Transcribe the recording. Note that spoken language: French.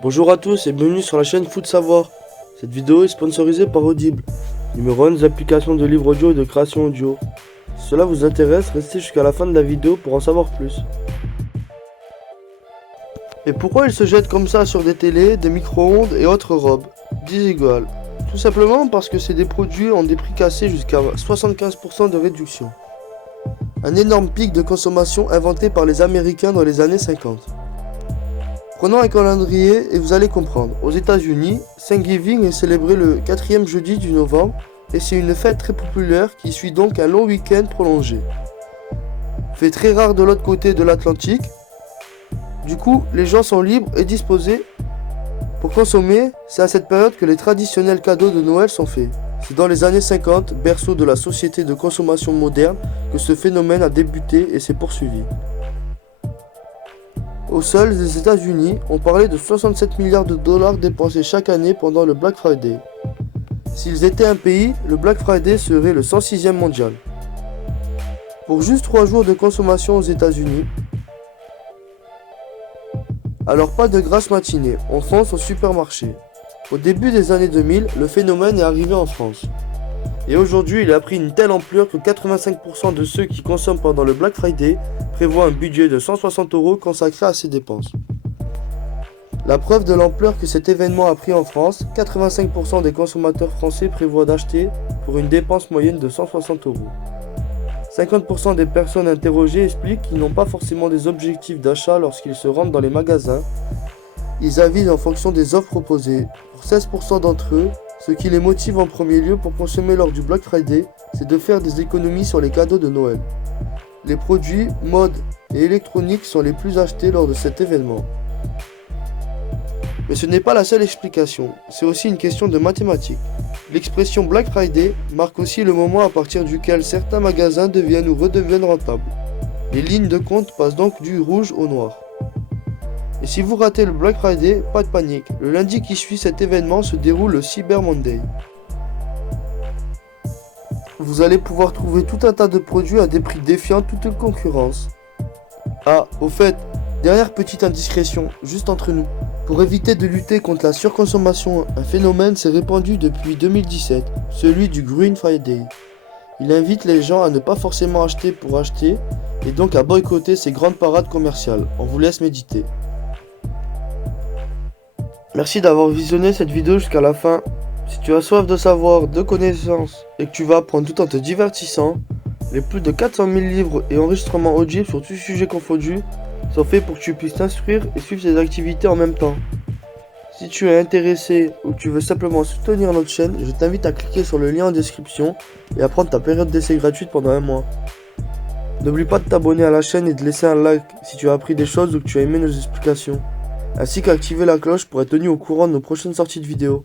Bonjour à tous et bienvenue sur la chaîne Foot Savoir. Cette vidéo est sponsorisée par Audible, numéro 1 des applications de livres audio et de création audio. Si cela vous intéresse, restez jusqu'à la fin de la vidéo pour en savoir plus. Et pourquoi ils se jettent comme ça sur des télés, des micro-ondes et autres robes Disigual. Tout simplement parce que ces produits ont des prix cassés jusqu'à 75% de réduction. Un énorme pic de consommation inventé par les Américains dans les années 50. Prenons un calendrier et vous allez comprendre. Aux États-Unis, Thanksgiving est célébré le 4e jeudi du novembre et c'est une fête très populaire qui suit donc un long week-end prolongé. Fait très rare de l'autre côté de l'Atlantique. Du coup, les gens sont libres et disposés pour consommer. C'est à cette période que les traditionnels cadeaux de Noël sont faits. C'est dans les années 50, berceau de la société de consommation moderne, que ce phénomène a débuté et s'est poursuivi. Au seul des États-Unis, on parlait de 67 milliards de dollars dépensés chaque année pendant le Black Friday. S'ils étaient un pays, le Black Friday serait le 106e mondial. Pour juste 3 jours de consommation aux États-Unis. Alors pas de grasse matinée, on fonce au supermarché. Au début des années 2000, le phénomène est arrivé en France. Et aujourd'hui, il a pris une telle ampleur que 85% de ceux qui consomment pendant le Black Friday prévoient un budget de 160 € consacré à ces dépenses. La preuve de l'ampleur que cet événement a pris en France, 85% des consommateurs français prévoient d'acheter pour une dépense moyenne de 160 €. 50% des personnes interrogées expliquent qu'ils n'ont pas forcément des objectifs d'achat lorsqu'ils se rendent dans les magasins. Ils avisent en fonction des offres proposées. Pour 16% d'entre eux, ce qui les motive en premier lieu pour consommer lors du Black Friday, c'est de faire des économies sur les cadeaux de Noël. Les produits, mode et électroniques sont les plus achetés lors de cet événement. Mais ce n'est pas la seule explication, c'est aussi une question de mathématiques. L'expression Black Friday marque aussi le moment à partir duquel certains magasins deviennent ou redeviennent rentables. Les lignes de compte passent donc du rouge au noir. Et si vous ratez le Black Friday, pas de panique, le lundi qui suit cet événement se déroule le Cyber Monday. Vous allez pouvoir trouver tout un tas de produits à des prix défiant toute concurrence. Ah, au fait, dernière petite indiscrétion, juste entre nous. Pour éviter de lutter contre la surconsommation, un phénomène s'est répandu depuis 2017, celui du Green Friday. Il invite les gens à ne pas forcément acheter pour acheter, et donc à boycotter ces grandes parades commerciales. On vous laisse méditer. Merci d'avoir visionné cette vidéo jusqu'à la fin. Si tu as soif de savoir, de connaissances et que tu vas apprendre tout en te divertissant, les plus de 400 000 livres et enregistrements audibles sur tous sujets confondus sont faits pour que tu puisses t'instruire et suivre tes activités en même temps. Si tu es intéressé ou que tu veux simplement soutenir notre chaîne, je t'invite à cliquer sur le lien en description et à prendre ta période d'essai gratuite pendant 1 mois. N'oublie pas de t'abonner à la chaîne et de laisser un like si tu as appris des choses ou que tu as aimé nos explications, ainsi qu'activer la cloche pour être tenu au courant de nos prochaines sorties de vidéos.